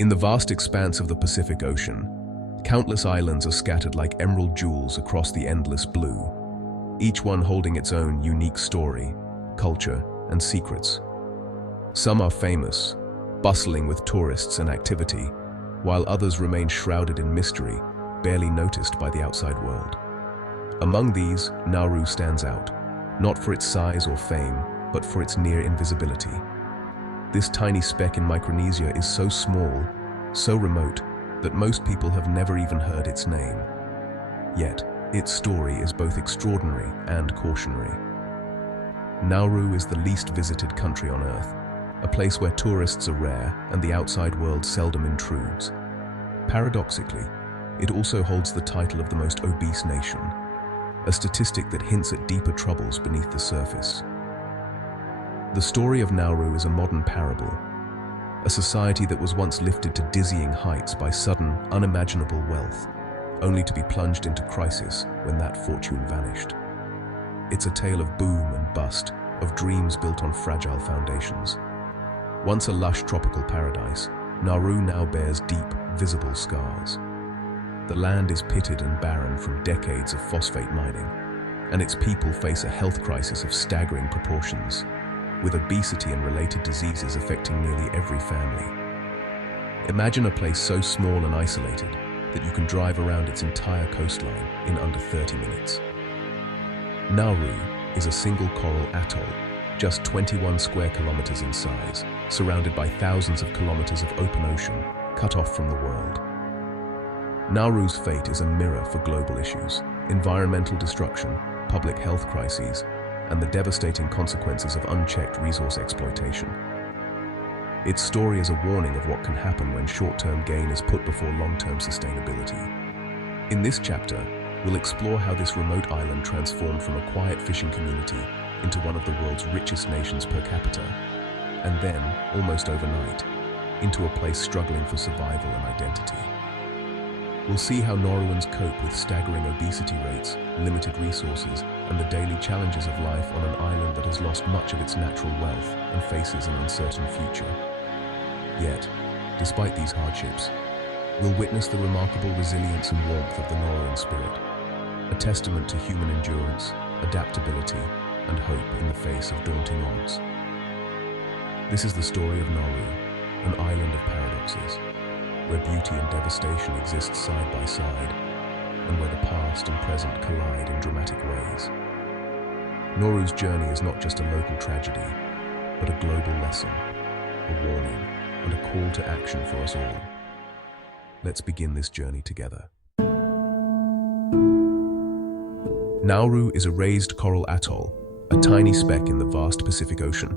In the vast expanse of the Pacific Ocean, countless islands are scattered like emerald jewels across the endless blue, each one holding its own unique story, culture, and secrets. Some are famous, bustling with tourists and activity, while others remain shrouded in mystery, barely noticed by the outside world. Among these, Nauru stands out, not for its size or fame, but for its near invisibility. This tiny speck in Micronesia is so small, so remote, that most people have never even heard its name. Yet, its story is both extraordinary and cautionary. Nauru is the least visited country on Earth, a place where tourists are rare and the outside world seldom intrudes. Paradoxically, it also holds the title of the most obese nation, a statistic that hints at deeper troubles beneath the surface. The story of Nauru is a modern parable, a society that was once lifted to dizzying heights by sudden, unimaginable wealth, only to be plunged into crisis when that fortune vanished. It's a tale of boom and bust, of dreams built on fragile foundations. Once a lush tropical paradise, Nauru now bears deep, visible scars. The land is pitted and barren from decades of phosphate mining, and its people face a health crisis of staggering proportions, with obesity and related diseases affecting nearly every family. Imagine a place so small and isolated that you can drive around its entire coastline in under 30 minutes. Nauru is a single coral atoll, just 21 square kilometers in size, surrounded by thousands of kilometers of open ocean, cut off from the world. Nauru's fate is a mirror for global issues, environmental destruction, public health crises, and the devastating consequences of unchecked resource exploitation. Its story is a warning of what can happen when short-term gain is put before long-term sustainability. In this chapter, we'll explore how this remote island transformed from a quiet fishing community into one of the world's richest nations per capita, and then, almost overnight, into a place struggling for survival and identity. We'll see how Nauruans cope with staggering obesity rates, limited resources, and the daily challenges of life on an island that has lost much of its natural wealth and faces an uncertain future. Yet, despite these hardships, we'll witness the remarkable resilience and warmth of the Nauruan spirit, a testament to human endurance, adaptability, and hope in the face of daunting odds. This is the story of Nauru, an island of paradoxes, where beauty and devastation exist side by side, and where the past and present collide in dramatic ways. Nauru's journey is not just a local tragedy, but a global lesson, a warning, and a call to action for us all. Let's begin this journey together. Nauru is a raised coral atoll, a tiny speck in the vast Pacific Ocean,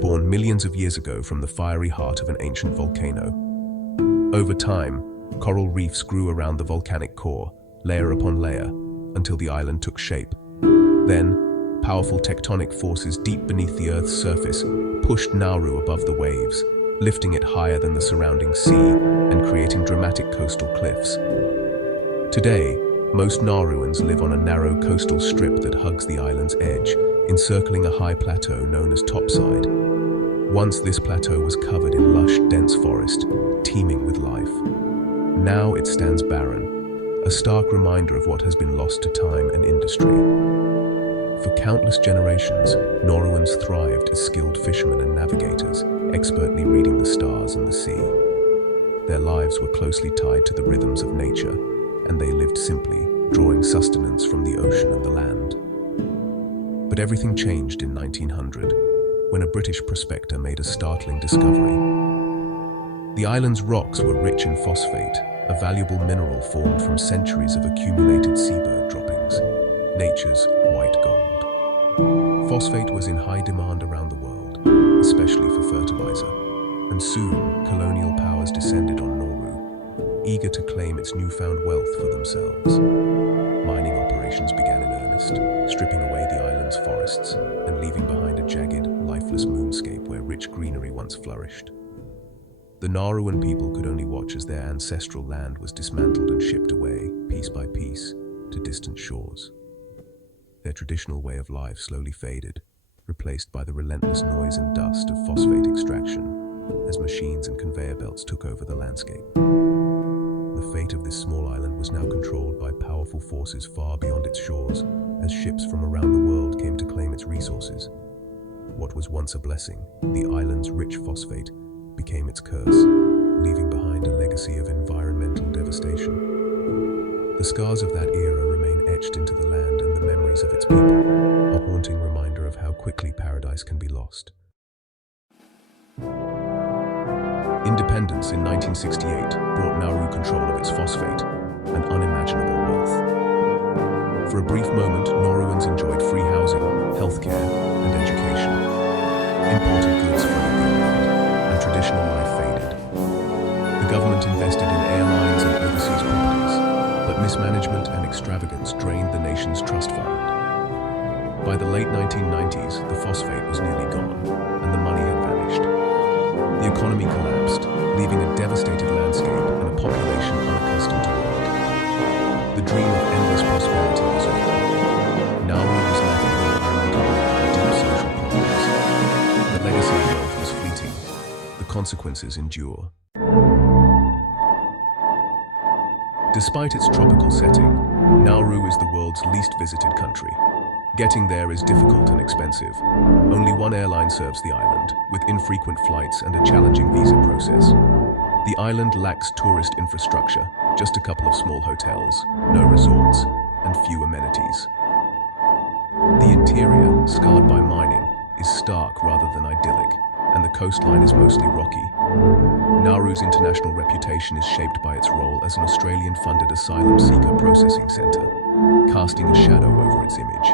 born millions of years ago from the fiery heart of an ancient volcano. Over time, coral reefs grew around the volcanic core, layer upon layer, until the island took shape. Then, powerful tectonic forces deep beneath the Earth's surface pushed Nauru above the waves, lifting it higher than the surrounding sea and creating dramatic coastal cliffs. Today, most Nauruans live on a narrow coastal strip that hugs the island's edge, encircling a high plateau known as topside. Once this plateau was covered in lush, dense forest, teeming with life. Now it stands barren, a stark reminder of what has been lost to time and industry. For countless generations, Nauruans thrived as skilled fishermen and navigators, expertly reading the stars and the sea. Their lives were closely tied to the rhythms of nature, and they lived simply, drawing sustenance from the ocean and the land. But everything changed in 1900, when a British prospector made a startling discovery. The island's rocks were rich in phosphate, a valuable mineral formed from centuries of accumulated seabird droppings, nature's white gold. Phosphate was in high demand around the world, especially for fertilizer, and soon colonial powers descended on Nauru, eager to claim its newfound wealth for themselves. Mining operations began in earnest, stripping away the island's forests and leaving behind a jagged, lifeless moonscape where rich greenery once flourished. The Nauruan people could only watch as their ancestral land was dismantled and shipped away, piece by piece, to distant shores. Their traditional way of life slowly faded, replaced by the relentless noise and dust of phosphate extraction. as machines and conveyor belts took over the landscape. The fate of this small island was now controlled by powerful forces far beyond its shores, as ships from around the world came to claim its resources. What was once a blessing, the island's rich phosphate, became its curse, leaving behind a legacy of environmental devastation. The scars of that era remain etched into the land and the memories of its people, a haunting reminder of how quickly paradise can be lost. Independence in 1968 brought Nauru control of its phosphate, an unimaginable wealth. For a brief moment, Nauruans enjoyed free housing, healthcare, and education. Imported goods flooded the island, and traditional life faded. The government invested in airlines and overseas properties, but mismanagement and extravagance drained the nation's trust fund. By the late 1990s, the phosphate was nearly gone, and the money had vanished. The economy collapsed, leaving a devastated landscape and a population unaccustomed to work. The dream of endless prosperity was over. Nauru was left with environmental and deep social problems. The legacy of wealth was fleeting. The consequences endure. Despite its tropical setting, Nauru is the world's least visited country. Getting there is difficult and expensive. Only one airline serves the island, with infrequent flights and a challenging visa process. The island lacks tourist infrastructure, just a couple of small hotels, no resorts, and few amenities. The interior, scarred by mining, is stark rather than idyllic, and the coastline is mostly rocky. Nauru's international reputation is shaped by its role as an Australian-funded asylum seeker processing centre, casting a shadow over its image.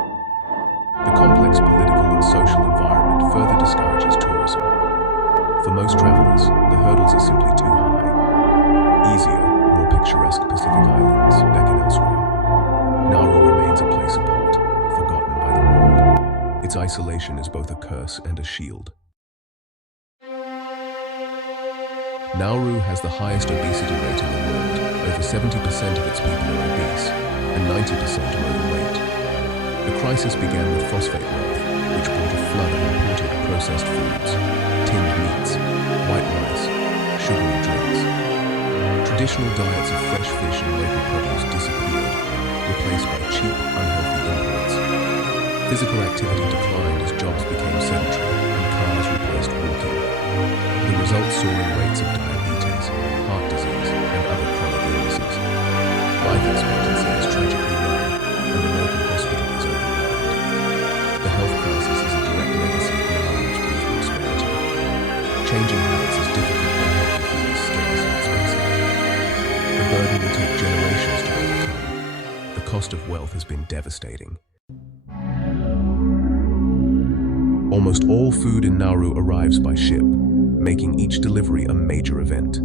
The complex political and social environment further discourages tourism. For most travellers, the hurdles are simply too high. Easier, more picturesque Pacific islands beckon elsewhere. Nauru remains a place apart, forgotten by the world. Its isolation is both a curse and a shield. Nauru has the highest obesity rate in the world. Over 70% of its people are obese, and 90% are overweight. The crisis began with phosphate wealth, which brought a flood of imported processed foods, tinned meats, white rice, sugary drinks. Traditional diets of fresh fish and local produce disappeared, replaced by cheap, unhealthy imports. Physical activity declined as jobs became sedentary and cars replaced walking. The result, soaring rates of diabetes, heart disease, and other chronic illnesses. Life expectancy is tragically low, and the local hospital is overwhelmed. The health crisis is a direct legacy of Nauru's brief prosperity. Changing habits is difficult when healthy food is scarce and expensive. The burden will take generations to overcome. The cost of wealth has been devastating. Almost all food in Nauru arrives by ship, making each delivery a major event.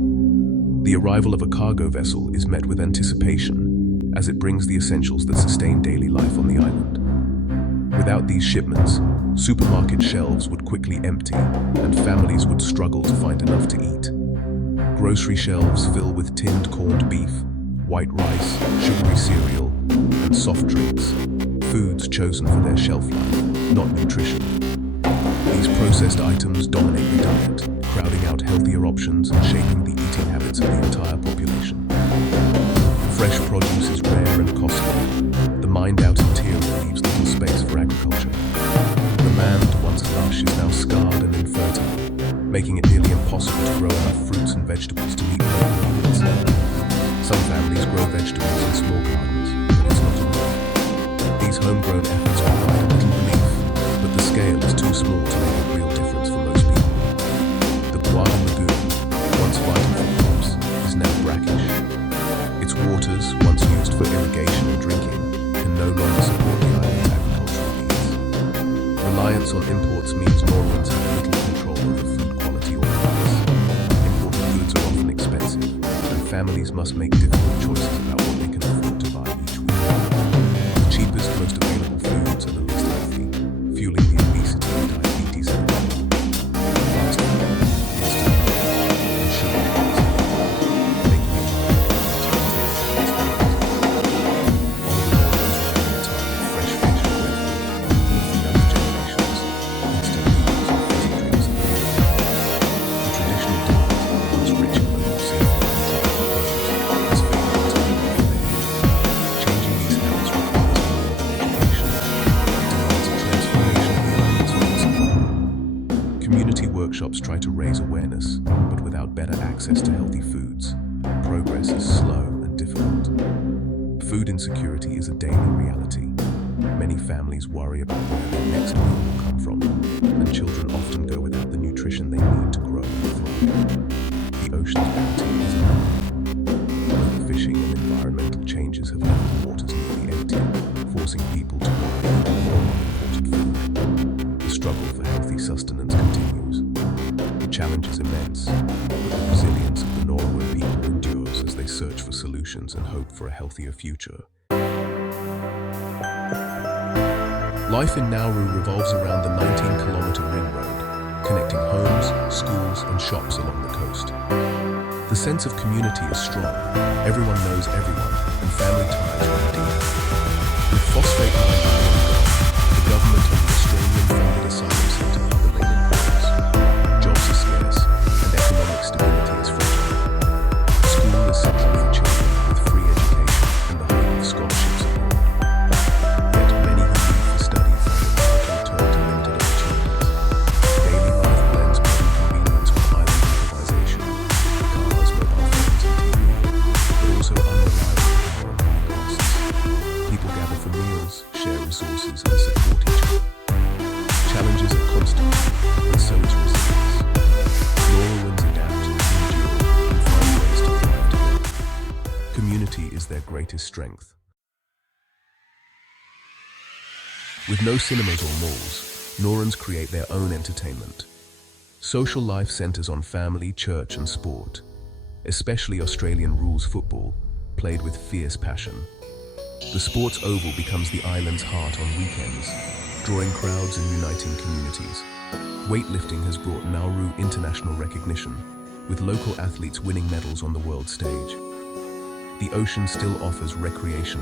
The arrival of a cargo vessel is met with anticipation, as it brings the essentials that sustain daily life on the island. Without these shipments, supermarket shelves would quickly empty, and families would struggle to find enough to eat. Grocery shelves fill with tinned corned beef, white rice, sugary cereal, and soft drinks, foods chosen for their shelf life, not nutrition. These processed items dominate the diet, crowding out healthier options and shaping the eating habits of the entire population. Fresh produce is rare and costly. The mined-out interior leaves little space for agriculture. The land, once lush, is now scarred and infertile, making it nearly impossible to grow enough fruits and vegetables to meet local needs. Some families grow vegetables in small gardens, but it's not enough. These homegrown efforts provide a little relief, but the scale is too small to make a real difference for most people. The Guada Lagoon, once vital for crops, is now brackish. Its waters, once used for irrigation and drinking, can no longer support the island's agricultural needs. Reliance on imports means Nauruans have little control over food quality or price. Imported goods are often expensive, and families must make difficult choices about what they can afford to buy each week. The cheapest, most available foods are the least healthy, fueling the obesity and diabetes epidemic. Fast food, instant noodles, and sugar drinks making it older Nauruans remain a type of fresh fish and red fruit, and for younger generations, instant noodles and fizzy drinks are the traditional workshops try to raise awareness, but without better access to healthy foods, progress is slow and difficult. Food insecurity is a daily reality. Many families worry about where their next meal will come from, and children often go without the nutrition they need to grow and thrive. The ocean's bounty is enormous. Overfishing and environmental changes have left the waters nearly empty, forcing people to rely even more on imported food. The struggle for healthy sustenance continues. The challenge is immense, but the resilience of the Nauruan people endures as they search for solutions and hope for a healthier future. Life in Nauru revolves around the 19-kilometer ring road, connecting homes, schools, and shops along the coast. The sense of community is strong. Everyone knows everyone, and family ties run deep. With phosphate mining being gone, the government and the Australian-funded asylum centre are the main employers. Jobs are scarce, and economic stability is fragile. School is central for children, with free education and the hope of scholarships abroad. Yet many who leave for study find it hard to return to limited opportunities. Daily life blends modern convenience with island improvisation, cars, mobile phones, and TV, but also unreliable power and high costs. People gather for meals, share resources, and support each other. Challenges are constant, and so is resilience. Nauruans adapt, endure, and find ways to thrive together. Community is their greatest strength. With no cinemas or malls, Naurans create their own entertainment. Social life centers on family, church, and sport, especially Australian rules football, played with fierce passion. The sports oval becomes the island's heart on weekends, drawing crowds and uniting communities. Weightlifting has brought Nauru international recognition, with local athletes winning medals on the world stage. The ocean still offers recreation,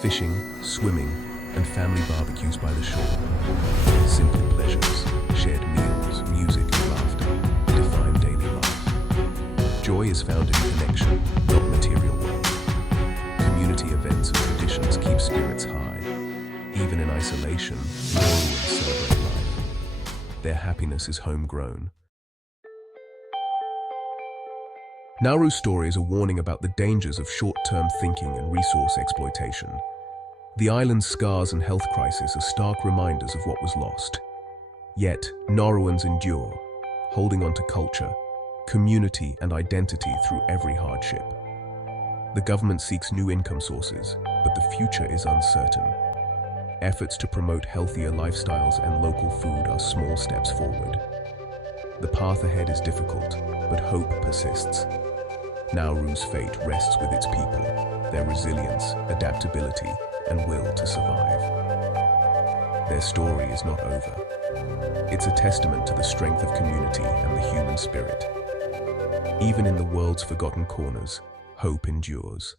fishing, swimming, and family barbecues by the shore. Simple pleasures, shared meals, music, and laughter define daily life. Joy is found in connection, not material wealth. Community events and traditions keep spirits high. Even in isolation, Nauruans celebrate life. Their happiness is homegrown. Nauru's story is a warning about the dangers of short-term thinking and resource exploitation. The island's scars and health crisis are stark reminders of what was lost. Yet, Nauruans endure, holding on to culture, community, and identity through every hardship. The government seeks new income sources, but the future is uncertain. Efforts to promote healthier lifestyles and local food are small steps forward. The path ahead is difficult, but hope persists. Nauru's fate rests with its people, their resilience, adaptability, and will to survive. Their story is not over. It's a testament to the strength of community and the human spirit. Even in the world's forgotten corners, hope endures.